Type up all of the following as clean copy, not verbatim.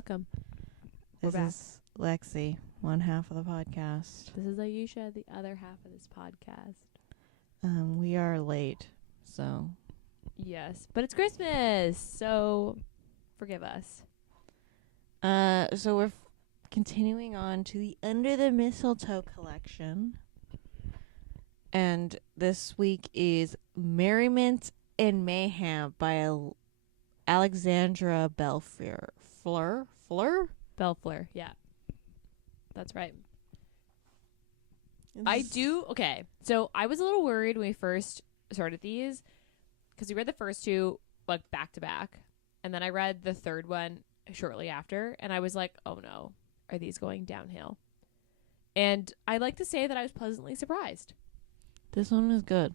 Welcome. This back. is Lexi, one half of the podcast. This is Ayesha, the other half of this podcast. We are late, so Yes, but it's Christmas, so forgive us. so we're continuing on to the Under the Mistletoe collection, and this week is Merriment and Mayhem by Alexandria Bellefleur. Bellefleur, yeah. That's right. Okay, so I was a little worried when we first started these, because we read the first two, like, back to back, and then I read the third one shortly after, and I was like, oh no, are these going downhill? And I'd like to say that I was pleasantly surprised. This one was good.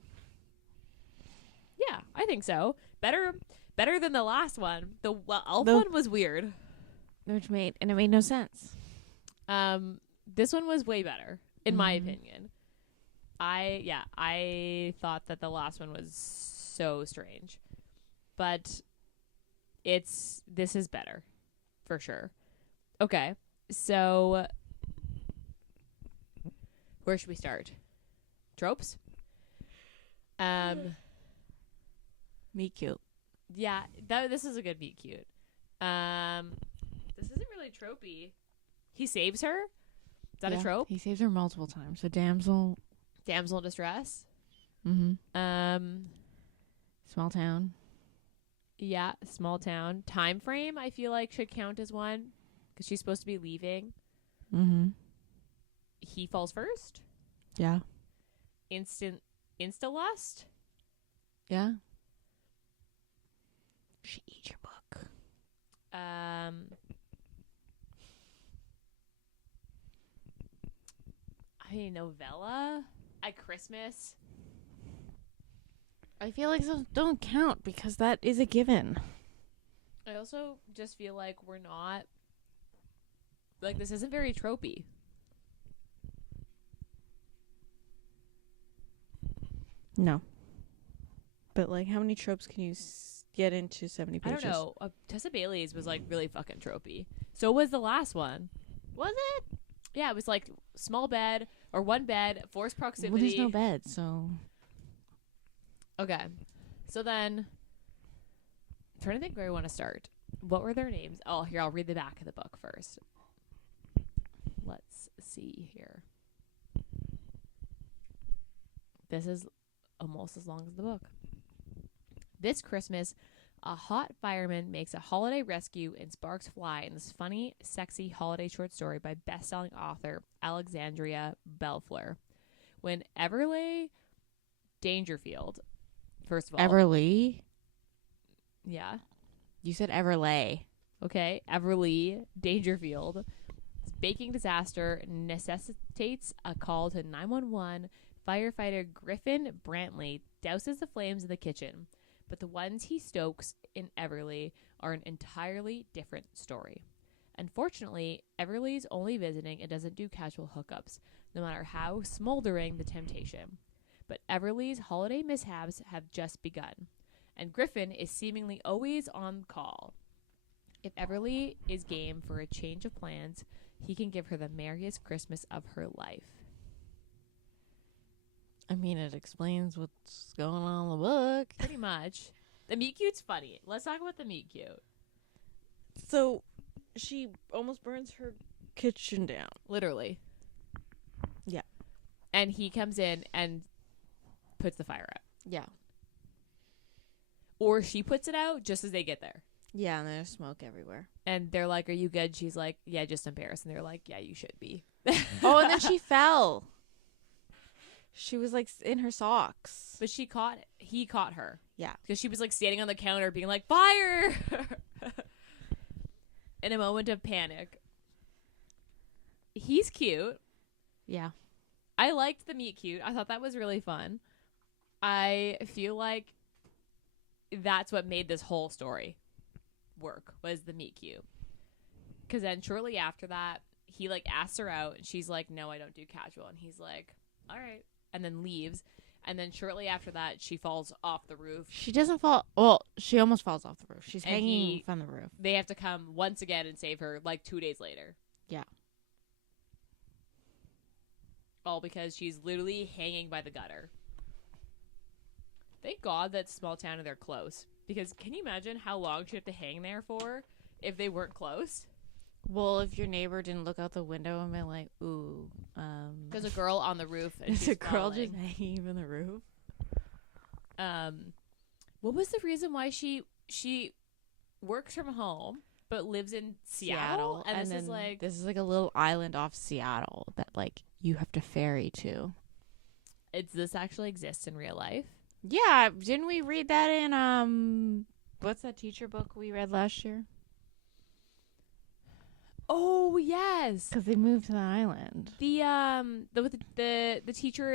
Yeah, I think so. Better than the last one. The elf one was weird. Which made no sense. This one was way better, in my opinion. I thought that the last one was so strange, but this is better, for sure. Okay, so where should we start? Tropes? Meet cute. Yeah, this is a good meet cute. This isn't really tropey. He saves her? Is that a trope? He saves her multiple times. So damsel in distress? Mm-hmm. Small town. Yeah, small town. Time frame, I feel like, should count as one, because she's supposed to be leaving. Mm-hmm. He falls first? Yeah. Insta-lust? Yeah. She eats your book. Novella at Christmas. I feel like those don't count because that is a given. I also just feel like we're not, like, this isn't very tropey. No. But, like, how many tropes can you get into 70 pages? I don't know. Tessa Bailey's was, like, really fucking tropey. So was the last one. Was it? Yeah, it was, like, small bed or one bed, forced proximity. Well, there's no bed, so. Okay. So then, I'm trying to think where I want to start. What were their names? Oh, here, I'll read the back of the book first. Let's see here. This is almost as long as the book. This Christmas, a hot fireman makes a holiday rescue and sparks fly in this funny, sexy holiday short story by best-selling author Alexandria Bellefleur. When Everleigh Dangerfield, first of all... Everleigh? Yeah. You said Everleigh. Okay. Everleigh Dangerfield. Baking disaster necessitates a call to 911. Firefighter Griffin Brantley douses the flames in the kitchen. But the ones he stokes in Everleigh are an entirely different story. Unfortunately, Everleigh's only visiting and doesn't do casual hookups, no matter how smoldering the temptation. But Everleigh's holiday mishaps have just begun, and Griffin is seemingly always on call. If Everleigh is game for a change of plans, he can give her the merriest Christmas of her life. I mean, it explains what's going on in the book. Pretty much. The meet cute's funny. Let's talk about the meet cute. So, she almost burns her kitchen down. Literally. Yeah. And he comes in and puts the fire out. Yeah. Or she puts it out just as they get there. Yeah, and there's smoke everywhere. And they're like, are you good? She's like, yeah, just embarrassed. And they're like, yeah, you should be. Oh, and then she fell. She was, like, in her socks. But he caught her. Yeah. Because she was, like, standing on the counter being like, fire! In a moment of panic. He's cute. Yeah. I liked the meet cute. I thought that was really fun. I feel like that's what made this whole story work, was the meet cute. Because then shortly after that, he, like, asks her out, and she's like, no, I don't do casual. And he's like, all right. And then leaves. And then shortly after that, she falls off the roof. She doesn't fall. Well, she almost falls off the roof. She's And hanging from the roof. They have to come once again and save her, like 2 days later. Yeah. All because she's literally hanging by the gutter. Thank God that small town and they're close. Because can you imagine how long she'd have to hang there for if they weren't close? Well, if your neighbor didn't look out the window and be like, ooh, there's a girl on the roof. And there's she's a girl falling. just hanging from the roof. What was the reason why she works from home but lives in Seattle? And this is like a little island off Seattle that like you have to ferry to. Does this actually exist in real life? Yeah, didn't we read that in what's that teacher book we read last year? Oh yes, because they moved to the island. The teacher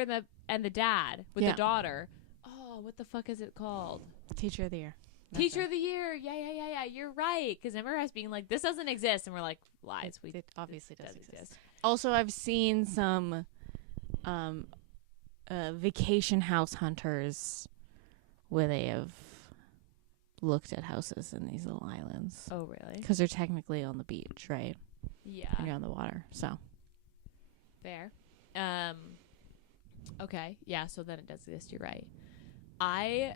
and the dad with the daughter. Oh, what the fuck is it called? Teacher of the Year. Teacher of the Year. Yeah. You're right. Because I remember us being like, this doesn't exist, and we're like, lies. It obviously does exist. exist. Also, I've seen some vacation house hunters where they have looked at houses in these little islands. Oh, really? Because they're technically on the beach, right? Yeah. And you're on the water, so. Fair. Okay. Yeah, so then it does exist. You're right. I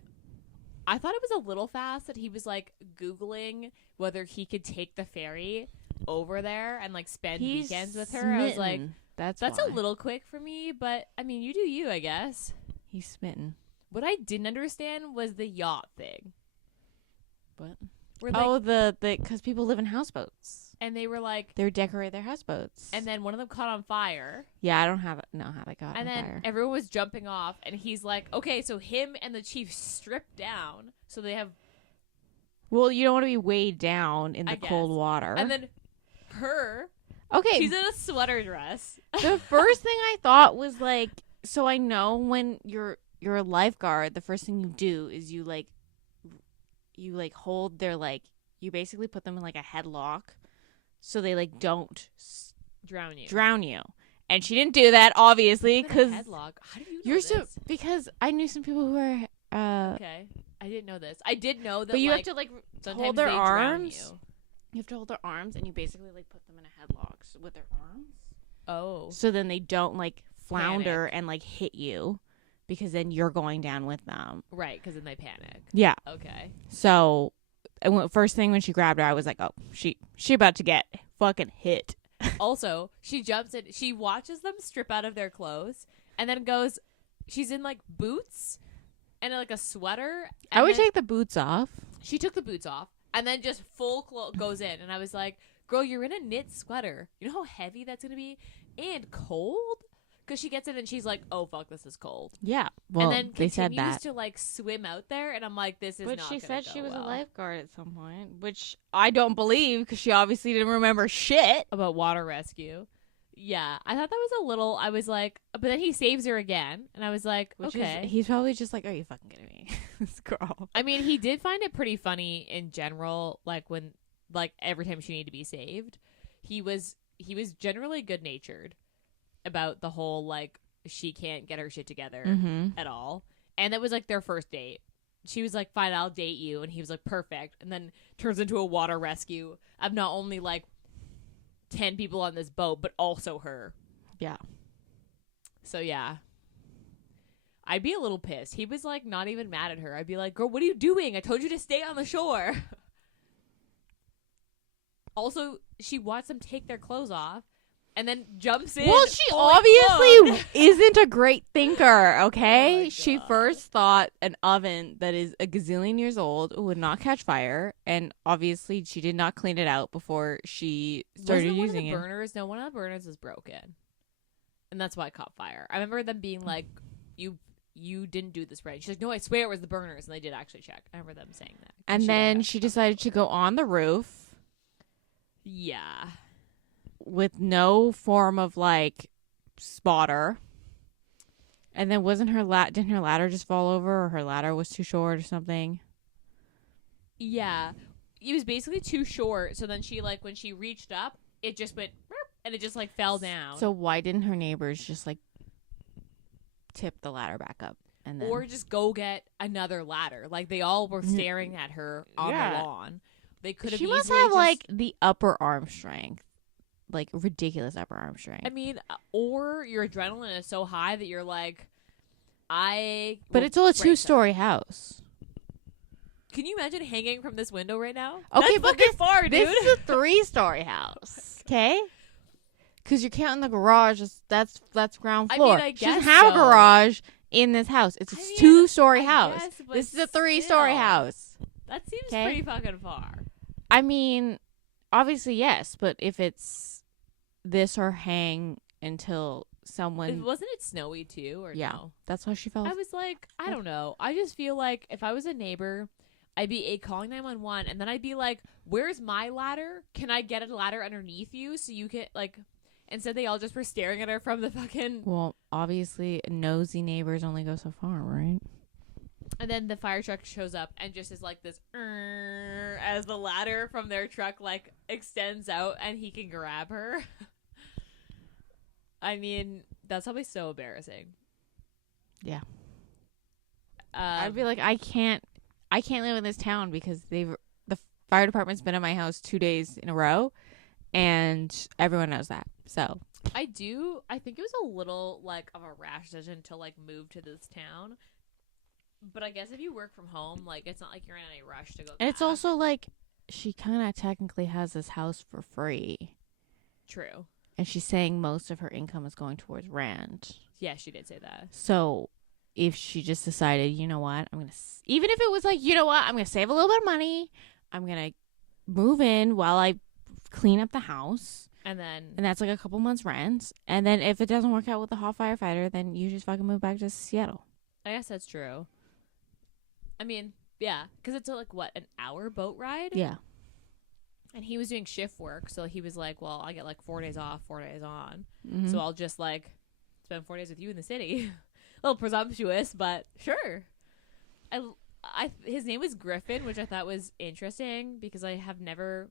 thought it was a little fast that he was, like, Googling whether he could take the ferry over there and, like, spend weekends with her. Smitten. I was like, that's why. a little quick for me, but, I mean, you do you, I guess. He's smitten. What I didn't understand was the yacht thing. What? Because people live in houseboats. And they were like... They decorate their houseboats. And then one of them caught on fire. Yeah, I don't know how they got on fire. And then everyone was jumping off, and he's like, okay, so him and the chief stripped down, so they have... Well, you don't want to be weighed down in the cold water. And then her... Okay. She's in a sweater dress. The first thing I thought was, like... So I know when you're a lifeguard, the first thing you do is you hold their, like... You basically put them in, like, a headlock. So they, like, don't drown you. And she didn't do that, obviously, because... Headlock? How do you know this? Because I knew some people who were... okay. I didn't know this. I did know that, but you have to, like, hold their arms. You have to hold their arms, and you basically, like, put them in a headlock with their arms. Oh. So then they don't, like, flounder and, like, hit you. Because then you're going down with them. Right, because then they panic. Yeah. Okay. So... First thing when she grabbed her, I was like, "Oh, she about to get fucking hit." Also, she jumps in. She watches them strip out of their clothes, and then goes. She's in like boots and like a sweater. I would take the boots off. She took the boots off, and then just full goes in. And I was like, "Girl, you're in a knit sweater. You know how heavy that's gonna be and cold." Because she gets in and she's like, "Oh fuck, this is cold." Yeah, well, and then they said that. continues to like swim out there, and I'm like, "This is." But not she said she was well. a lifeguard at some point, which I don't believe because she obviously didn't remember shit about water rescue. Yeah, I thought that was a little. I was like, but then he saves her again, and I was like, okay. He's probably just like, "Are you fucking kidding me, this girl?" I mean, he did find it pretty funny in general, like when, like every time she needed to be saved, he was generally good natured about the whole like. She can't get her shit together at all. And that was like their first date. She was like, "Fine, I'll date you." And he was like, "Perfect." And then turns into a water rescue of not only like 10 people on this boat, but also her. Yeah. So yeah. I'd be a little pissed. He was like not even mad at her. I'd be like, "Girl, what are you doing? I told you to stay on the shore." Also, she watched them take their clothes off. And then jumps in. Well, she obviously isn't a great thinker, okay? Oh she first thought an oven that is a gazillion years old would not catch fire. And obviously she did not clean it out before she started using one of the it. Burners? No, one of the burners was broken. And that's why it caught fire. I remember them being like, you didn't do this right. She's like, "No, I swear it was the burners." And they did actually check. I remember them saying that. And then she decided to go on the roof. Yeah. With no form of like spotter, and then didn't her ladder just fall over, or her ladder was too short or something? Yeah, it was basically too short. So then she like when she reached up, it just went and it just like fell down. So why didn't her neighbors just like tip the ladder back up? And then, or just go get another ladder. Like, they all were staring at her on the lawn. They could have. She must have like the upper arm strength, like ridiculous upper arm strength. I mean, or your adrenaline is so high that you're like, But it's all a 2-story house. Can you imagine hanging from this window right now? Okay, That's but fucking far, dude. This is a 3-story house. Okay. Because you're counting the garage. That's ground floor. I mean, I she doesn't guess have a so. garage in this house. It's a 2-story house. Guess, This is a 3-story still, house. That seems Okay? pretty fucking far. I mean, obviously yes, but if it's this or hang until someone, Wasn't it snowy too, or yeah, no? that's why she fell. I was like, I don't know. I just feel like if I was a neighbor, I'd be calling 911, and then I'd be like, "Where's my ladder? Can I get a ladder underneath you so you can like?" Instead, they all just were staring at her from the fucking. Well, obviously, nosy neighbors only go so far, right? And then the fire truck shows up and just is like this, as the ladder from their truck like extends out and he can grab her. I mean, that's probably so embarrassing. Yeah. I'd be like, I can't live in this town because the fire department's been at my house 2 days in a row, and everyone knows that. So I think it was a little like of a rash decision to like move to this town. But I guess if you work from home, like it's not like you're in any rush to go. and it's also like she kind of technically has this house for free. True. And she's saying most of her income is going towards rent. Yeah, she did say that. So if she just decided, you know what, I'm going to, even if it was like, you know what, I'm going to save a little bit of money. I'm going to move in while I clean up the house. And that's like a couple months rent. And then if it doesn't work out with the hot firefighter, then you just fucking move back to Seattle. I guess that's true. I mean, yeah, because it's like, what, an hour boat ride? Yeah. And he was doing shift work, so he was like, well, I get like 4 days off, 4 days on. Mm-hmm. So I'll just like spend 4 days with you in the city. A little presumptuous, but sure. His name was Griffin, which I thought was interesting because I have never,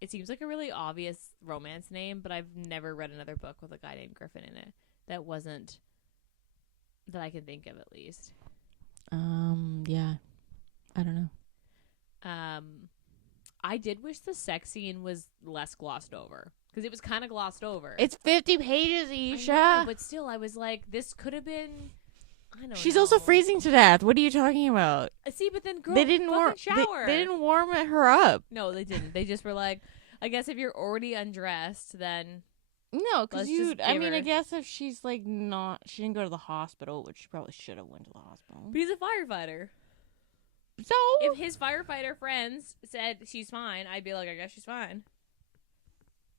it seems like a really obvious romance name, but I've never read another book with a guy named Griffin in it that I can think of at least. Yeah. I don't know. I did wish the sex scene was less glossed over because it was kind of glossed over. It's 50 pages, Ayesha. I know, but still, I was like, this could have been. I don't know. She's also freezing to death. What are you talking about? See, but then girl, They didn't warm. shower. They didn't warm her up. No, they didn't. They just were like, I guess if you're already undressed, then No, because I mean, her. I guess if she's like not, she didn't go to the hospital, which she probably should have went to the hospital. But he's a firefighter. So if his firefighter friends said she's fine, I'd be like, I guess she's fine.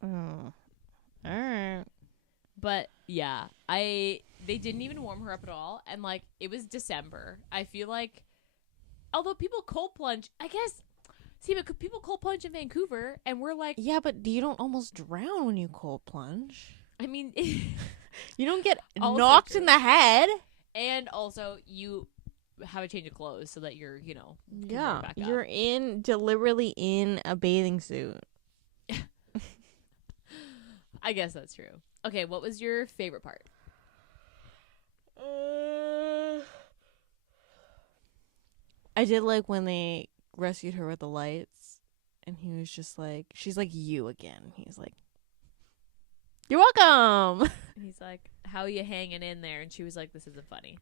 all right. But yeah, they didn't even warm her up at all, and like it was December. I feel like, although people cold plunge, I guess. See, but people cold plunge in Vancouver, and we're like, Yeah, but you don't almost drown when you cold plunge. I mean, You don't get Also knocked true. in the head. and also you have a change of clothes so that you're, can warm Yeah, back you're up. deliberately in a bathing suit. I guess that's true. Okay, what was your favorite part? I did like when they rescued her with the lights, and he was just like, she's like, you again. He's like, you're welcome. He's like, how are you hanging in there? And she was like, this isn't funny.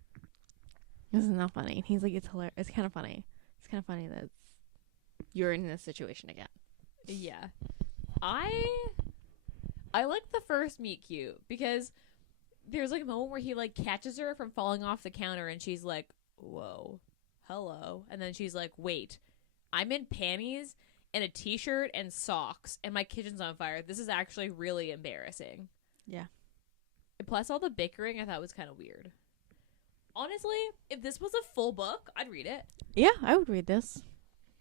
This is not funny. And he's like, it's hilarious. It's kind of funny. It's kind of funny that you're in this situation again. Yeah. I like the first meet cute because there's like a moment where he like catches her from falling off the counter and she's like, whoa, hello. And then she's like, wait, I'm in panties and a t-shirt and socks and my kitchen's on fire. This is actually really embarrassing. Yeah. And plus all the bickering I thought was kind of weird. Honestly, if this was a full book, I'd read it. Yeah, I would read this.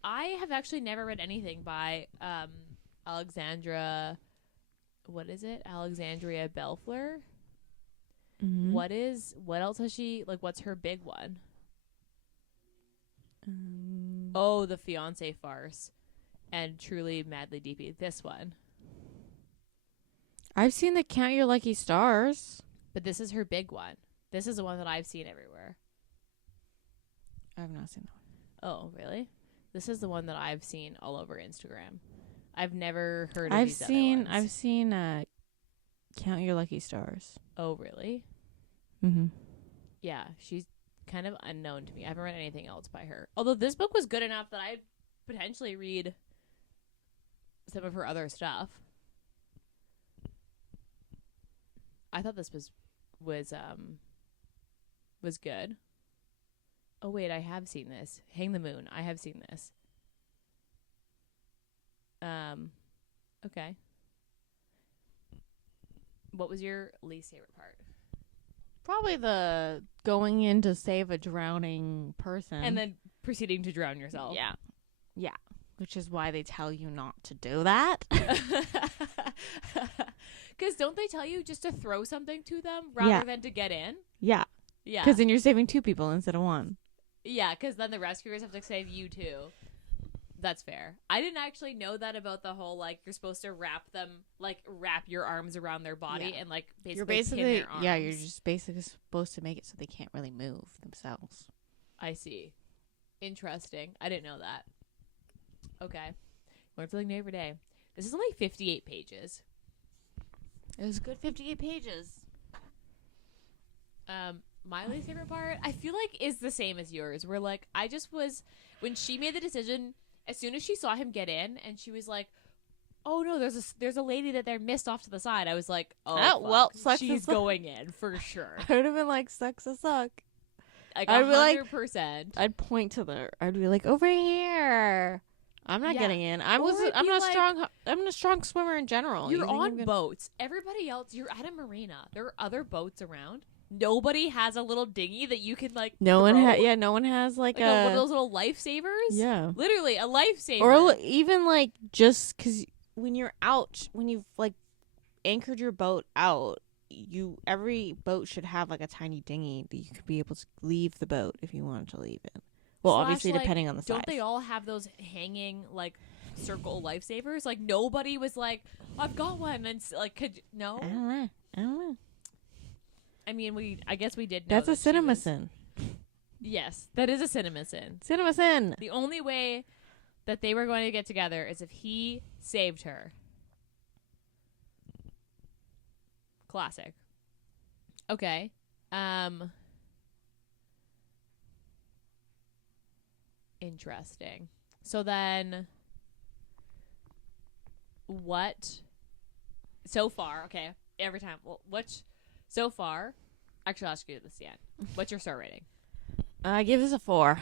I have actually never read anything by Alexandria Bellefleur. Mm-hmm. What else has she, like, what's her big one? Oh, The Fiancé Farce and Truly Madly Deeply. This one. I've seen the Count Your Lucky Stars. But this is her big one. This is the one that I've seen everywhere. I've not seen that one. Oh, really? This is the one that I've seen all over Instagram. I've never heard of I've these other ones. I've seen Count Your Lucky Stars. Oh, really? Mm-hmm. Yeah, she's kind of unknown to me. I haven't read anything else by her. Although this book was good enough that I'd potentially read some of her other stuff. I thought this was good. Oh wait, I have seen this. Hang the Moon. I have seen this. Okay. What was your least favorite part? Probably the going in to save a drowning person. And then proceeding to drown yourself. Yeah. Yeah. Which is why they tell you not to do that. Because don't they tell you just to throw something to them rather than to get in? Yeah. Yeah. Because then you're saving 2 people instead of 1. Yeah, because then the rescuers have to save you too. That's fair. I didn't actually know that about the whole, like, you're supposed to wrap your arms around their body and, like, basically pin their arms. Yeah, you're just basically supposed to make it so they can't really move themselves. I see. Interesting. I didn't know that. Okay. Learn something new every day. This is only 58 pages. It was a good 58 pages. My least favorite part, I feel like, is the same as yours. Where, like, I just was, when she made the decision, as soon as she saw him get in, and she was like, "Oh no, there's a lady that they're missed off to the side." I was like, "Oh, well, she's going in for sure." I would have been like, "Sucks a suck." Like, I'd be 100%. I'd point to I'd be like, "Over here." I'm not getting in. I'm a strong swimmer in general. You're on boats. Everybody else, you're at a marina. There are other boats around. Nobody has a little dinghy that you can, like, no throw. one has like one of those little lifesavers. Yeah, literally a lifesaver. or even like just because when you're out, when you've like anchored your boat out, every boat should have like a tiny dinghy that you could be able to leave the boat if you wanted to leave it. Well, obviously, like, depending on the size. Don't they all have those hanging, like, circle lifesavers? Like, nobody was like, "I've got one," and like, no? I don't know. I mean, I guess we did know. That's a cinema sin. Yes, that is a cinema sin. Cinema sin. The only way that they were going to get together is if he saved her. Classic. Okay. Interesting. So then, what? So far, okay. Every time. Well, so far? Actually, I'll ask you this again. What's your star rating? I give this a 4.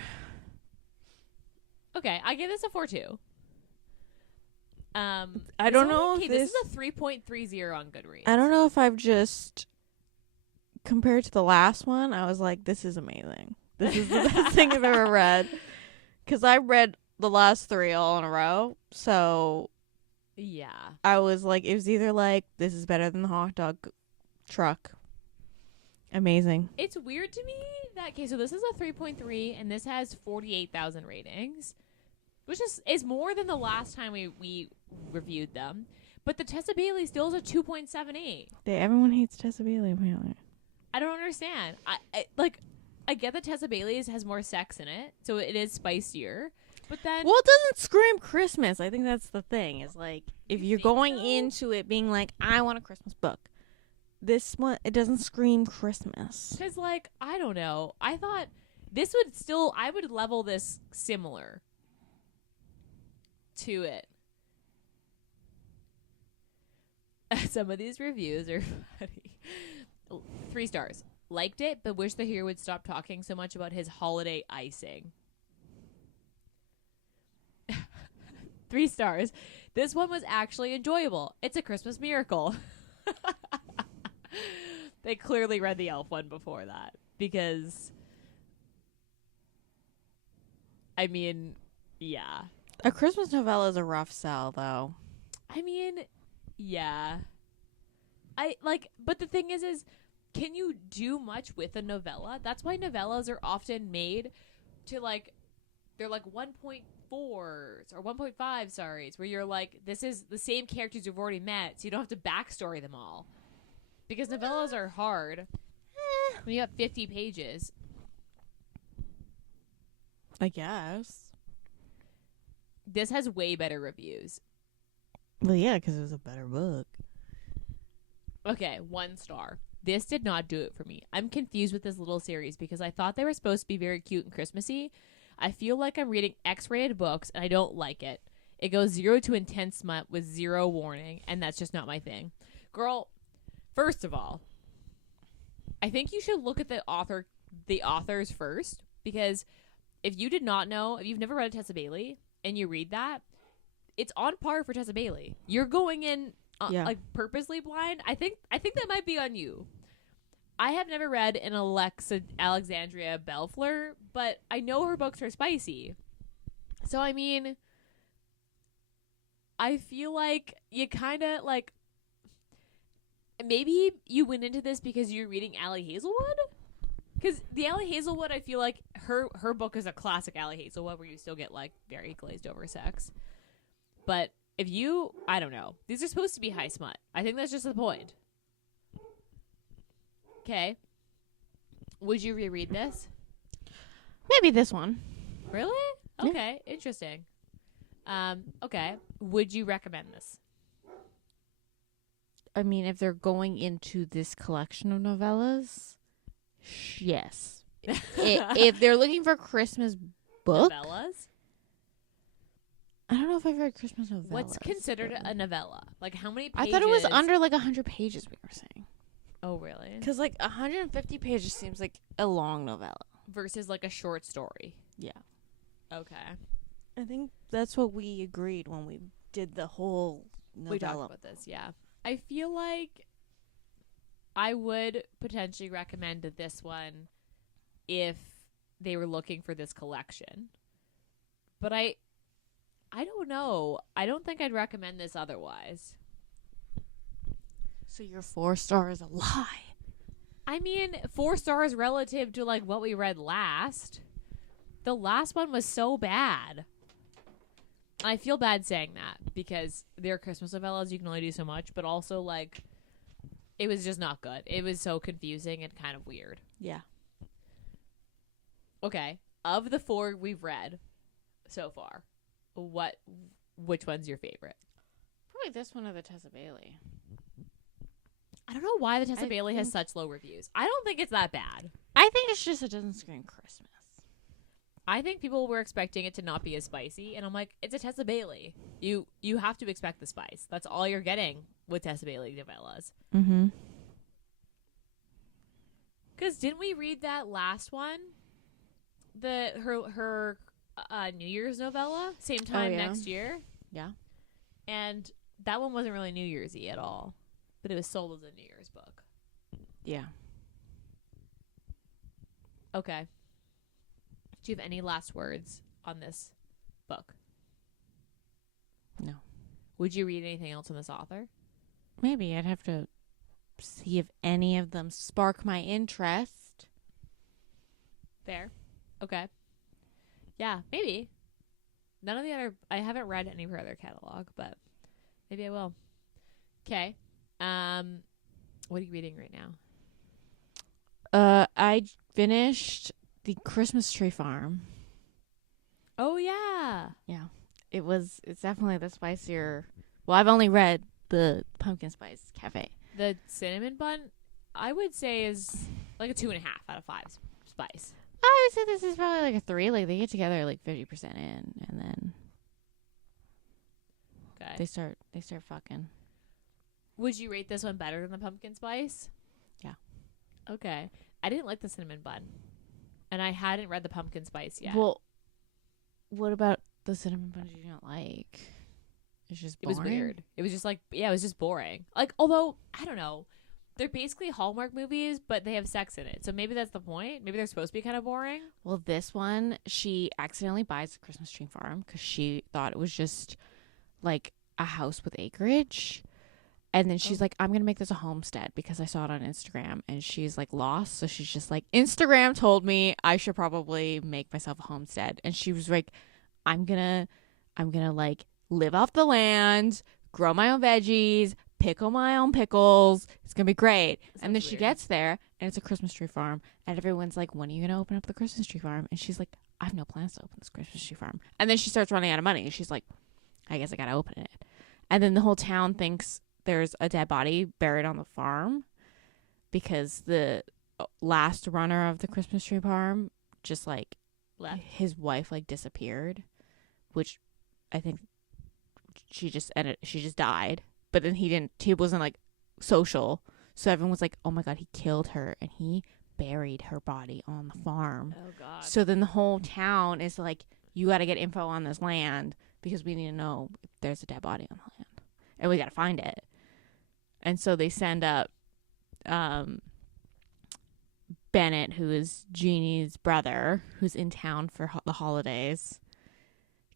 Okay, I give this a 4 too. I don't know if this is a 3.30 on Goodreads. I don't know if I've just compared to the last one. I was like, this is amazing. This is the best thing I've ever read. Because I read the last 3 all in a row, so yeah, I was like, it was either like, this is better than the hot dog truck. Amazing. It's weird to me that, okay, so this is a 3.3 and this has 48,000 ratings, which is more than the last time we reviewed them. But the Tessa Bailey still is a 2.78. Everyone hates Tessa Bailey, apparently. I don't understand. I get that Tessa Bailey's has more sex in it, so it is spicier. But then, well, it doesn't scream Christmas. I think that's the thing. Is like, if you're going into it being like, I want a Christmas book, this one, it doesn't scream Christmas. Because, like, I don't know. I thought this I would level this similar to it. Some of these reviews are funny. 3 stars. Liked it, but wish the hero would stop talking so much about his holiday icing. 3 stars. This one was actually enjoyable. It's a Christmas miracle. They clearly read the elf one before that. Because, I mean, yeah. A Christmas novella is a rough sell, though. I mean, yeah. But the thing is, can you do much with a novella? That's why novellas are often made to, like, they're like 1.4s or 1.5, sorry, where you're like, this is the same characters you've already met, so you don't have to backstory them all. Because novellas are hard when you have 50 pages. I guess. This has way better reviews. Well, yeah, because it was a better book. Okay, 1 star. This did not do it for me. I'm confused with this little series because I thought they were supposed to be very cute and Christmassy. I feel like I'm reading X-rated books and I don't like it. It goes 0 to intense smut with 0 warning, and that's just not my thing. Girl, first of all, I think you should look at the authors first, because if you did not know, if you've never read a Tessa Bailey and you read that, it's on par for Tessa Bailey. You're going in like purposely blind. I think that might be on you. I have never read an Alexandria Bellefleur, but I know her books are spicy. So I mean, I feel like you kind of like, maybe you went into this because you're reading Allie Hazelwood? Because the Allie Hazelwood, I feel like her book is a classic Allie Hazelwood where you still get like very glazed over sex. But if you, I don't know. These are supposed to be high smut. I think that's just the point. Okay. Would you reread this? Maybe this one. Really? Okay. Yeah. Interesting. Okay. Would you recommend this? I mean, if they're going into this collection of novellas, yes. If they're looking for a Christmas book. Novellas? I don't know if I've read Christmas novellas. What's considered a novella? Like, how many pages? I thought it was under like 100 pages, we were saying. Oh, really? Because like 150 pages seems like a long novella. Versus like a short story. Yeah. Okay. I think that's what we agreed when we did the whole novella. We talked about this, yeah. I feel like I would potentially recommend this one if they were looking for this collection. But I don't know. I don't think I'd recommend this otherwise. So your 4 star is a lie. I mean, 4 stars relative to like what we read last. The last one was so bad. I feel bad saying that because they're Christmas novellas. You can only do so much, but also like it was just not good. It was so confusing and kind of weird. Yeah. Okay. Of the 4 we've read so far, which one's your favorite? Probably this one or the Tessa Bailey. I don't know why the Tessa Bailey has such low reviews. I don't think it's that bad. I think it's just it doesn't scream Christmas. I think people were expecting it to not be as spicy, and I'm like, it's a Tessa Bailey. You have to expect the spice. That's all you're getting with Tessa Bailey novellas. Mm-hmm. Because didn't we read that last one? Her New Year's novella? Same time next year? Yeah. And that one wasn't really New Year's-y at all. But it was sold as a New Year's book. Yeah. Okay. Do you have any last words on this book? No. Would you read anything else on this author? Maybe. I'd have to see if any of them spark my interest. Fair. Okay. Yeah, maybe. None of the other... I haven't read any of her other catalog, but maybe I will. Okay. What are you reading right now? I finished The Christmas Tree Farm. Oh, yeah. Yeah. It's definitely the spicier. Well, I've only read the Pumpkin Spice Cafe. The cinnamon bun, I would say, is like a 2.5 out of 5 spice. I would say this is probably like a 3. Like, they get together like 50% in, and then they start fucking. Would you rate this one better than the pumpkin spice? Yeah. Okay. I didn't like the cinnamon bun. And I hadn't read the pumpkin spice yet. Well, what about the cinnamon bun you don't like? It's just boring. It was weird. It was just like, yeah, it was just boring. Like, although, I don't know. They're basically Hallmark movies, but they have sex in it. So maybe that's the point. Maybe they're supposed to be kind of boring. Well, this one, she accidentally buys the Christmas Tree Farm because she thought it was just like a house with acreage. And then she's like, I'm going to make this a homestead because I saw it on Instagram. And she's like lost. So she's just like, Instagram told me I should probably make myself a homestead. And she was like, I'm going to like live off the land, grow my own veggies, pickle my own pickles. It's going to be great. And then she gets there and it's a Christmas tree farm. And everyone's like, when are you going to open up the Christmas tree farm? And she's like, I have no plans to open this Christmas tree farm. And then she starts running out of money. And she's like, I guess I got to open it. And then the whole town thinks there's a dead body buried on the farm because the last runner of the Christmas tree farm just like left. His wife like disappeared, which I think she just died. But then he wasn't like social. So everyone was like, oh my God, he killed her and he buried her body on the farm. Oh God. So then the whole town is like, you got to get info on this land because we need to know if there's a dead body on the land. And we got to find it. And so they send up Bennett, who is Jeannie's brother, who's in town for the holidays,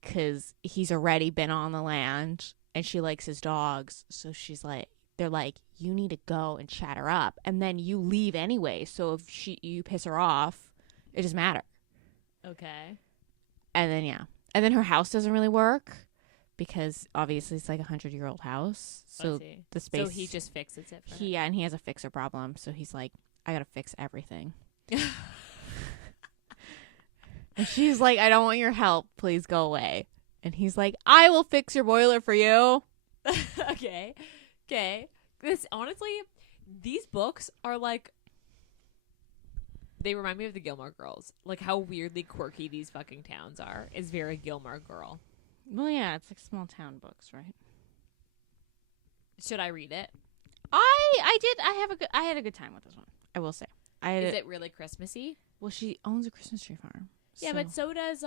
because he's already been on the land and she likes his dogs. So they're like, you need to go and chat her up. And then you leave anyway. So if you piss her off, it doesn't matter. Okay. And then, yeah. And then her house doesn't really work because obviously it's like a 100-year-old house. So the space. So he just fixes it for her. Yeah, and he has a fixer problem. So he's like, I got to fix everything. And she's like, I don't want your help. Please go away. And he's like, I will fix your boiler for you. Okay. This, honestly, these books are like, they remind me of the Gilmore Girls. Like how weirdly quirky these fucking towns are is very Gilmore Girl. Well, yeah, it's like small town books, right? Should I read it? I did. I had a good time with this one. I will say. Is it really Christmassy? Well, she owns a Christmas tree farm. Yeah, but so does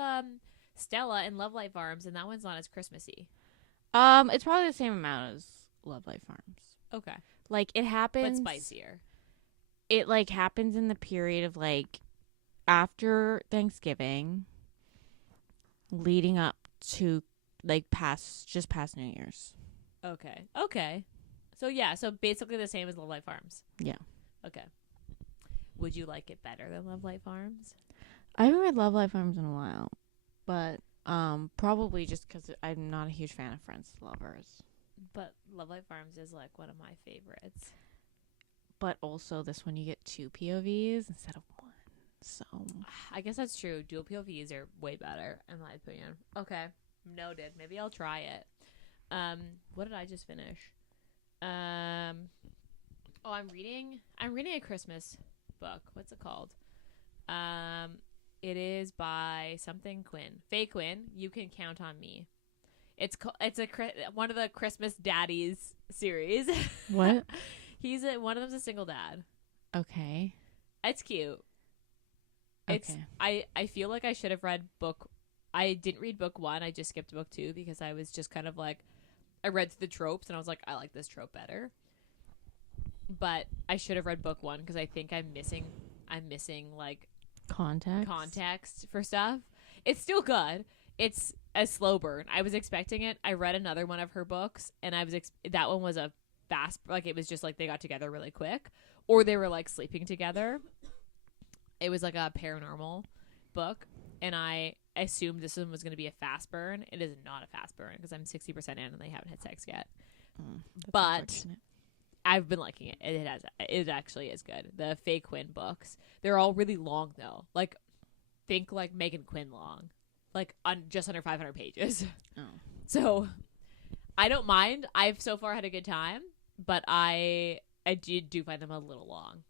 Stella in Love Light Farms, and that one's not as Christmassy. It's probably the same amount as Love Light Farms. Okay. Like it happens, but spicier. It like happens in the period of like after Thanksgiving, leading up to like just past New Year's. Okay. So basically the same as Love Light Farms. Yeah. Okay. Would you like it better than Love Light Farms? I haven't read Love Light Farms in a while, but probably just because I'm not a huge fan of Friends to Lovers. But Love Light Farms is like one of my favorites. But also this one you get 2 POVs instead of 1. So I guess that's true. Dual POVs are way better in my opinion. Okay. Noted. Maybe I'll try it. What did I just finish? I'm reading a Christmas book. What's it called? It is by something Quinn. Faye Quinn, You Can Count on Me. It's one of the Christmas Daddies series. What? One of them's a single dad. Okay. It's cute. Okay. I feel like I should have read book. I didn't read book 1. I just skipped book 2 because I was just kind of like, I read through the tropes and I was like, I like this trope better. But I should have read book 1 because I think I'm missing like context for stuff. It's still good. It's a slow burn. I was expecting it. I read another one of her books and that one was a fast, like it was just like they got together really quick or they were like sleeping together. It was like a paranormal book and I assumed this one was going to be a fast burn. It is not a fast burn because I'm 60% in and they haven't had sex yet. But I've been liking it. It actually is good. The Faye Quinn books, they're all really long though. Like think like Megan Quinn long. Like on just under 500 pages. Oh. So I don't mind. I've so far had a good time, but I do find them a little long.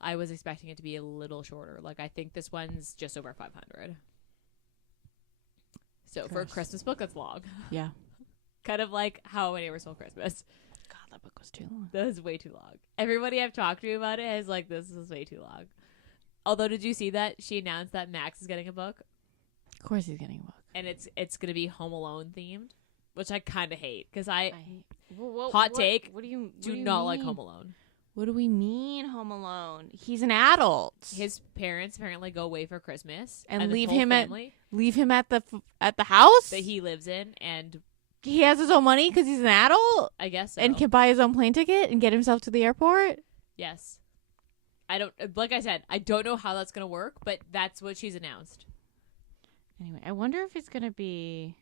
I was expecting it to be a little shorter. Like I think this one's just over 500. So for a Christmas book, that's long. Yeah. Kind of like How I Never Stole Christmas. God, that book was too long. That was way too long. Everybody I've talked to about it is like, this is way too long. Although, did you see that she announced that Max is getting a book? Of course he's getting a book. And it's going to be Home Alone themed, which I kind of hate because I hot take. What do you do not like Home Alone? What do we mean Home Alone? He's an adult. His parents apparently go away for Christmas and leave him at the house that he lives in, and he has his own money because he's an adult. I guess so. And can buy his own plane ticket and get himself to the airport. Yes. Like I said, I don't know how that's going to work, but that's what she's announced. Anyway, I wonder if it's going to be,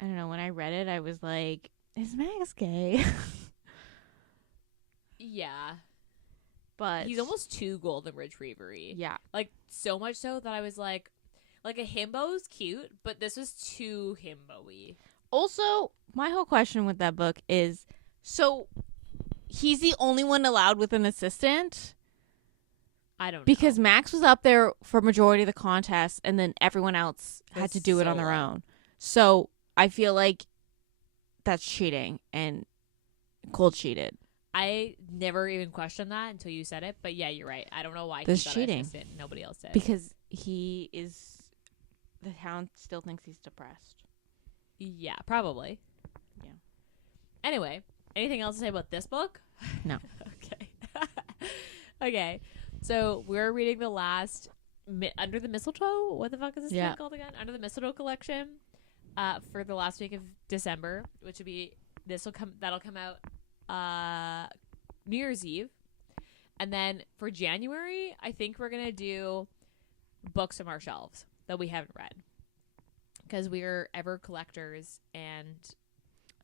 I don't know, when I read it, I was like, is Max gay? Yeah. but he's almost too golden retriever-y. Yeah. Like, so much so that I was like a himbo's cute, but this was too himbo-y. Also, my whole question with that book is, so he's the only one allowed with an assistant? I don't know. Because Max was up there for majority of the contest, and then everyone else had to do it on their own. So I feel like that's cheating, and Cole cheated. I never even questioned that until you said it, but yeah, you're right. I don't know why That's he got cheating. assistant. Nobody else did. Because the town still thinks he's depressed. Yeah, probably. Yeah. Anyway, anything else to say about this book? No. Okay. Okay. So we're reading the last Under the Mistletoe. What the fuck is this thing called again? Under the Mistletoe collection. For the last week of December, which would be that'll come out New Year's Eve. And then for January, I think we're gonna do books from our shelves that we haven't read, because we're ever collectors, and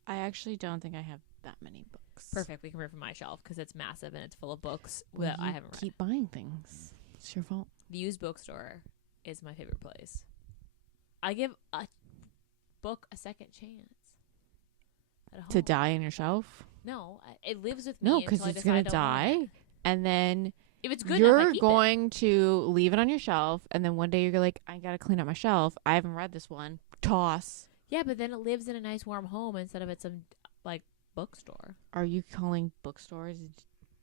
I actually don't think I have that many books. Perfect. We can read from my shelf because it's massive and it's full of books that I haven't read. Keep buying things. It's your fault. The used bookstore is my favorite place. I give a book a second chance. To die on your shelf? No, it lives with me. No, because it's gonna die, and then if it's good, you're going to leave it on your shelf, and then one day you're like, I gotta clean up my shelf. I haven't read this one. Toss. Yeah, but then it lives in a nice warm home instead of at some like bookstore. Are you calling bookstores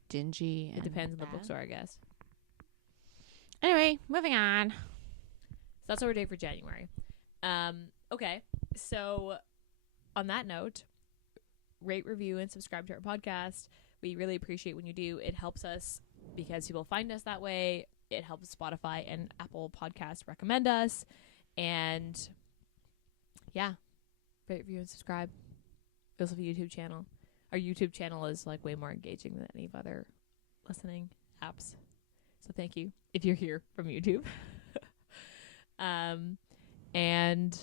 dingy? It depends on the bookstore, I guess. Anyway, moving on. So that's what we're doing for January. Okay, so on that note, rate, review, and subscribe to our podcast. We really appreciate when you do. It helps us because people find us that way. It helps Spotify and Apple Podcasts recommend us. And yeah, rate, review, and subscribe. We also have a YouTube channel. Our YouTube channel is like way more engaging than any of other listening apps. So thank you if you're here from YouTube. And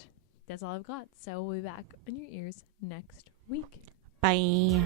that's all I've got. So we'll be back in your ears next week. Bye.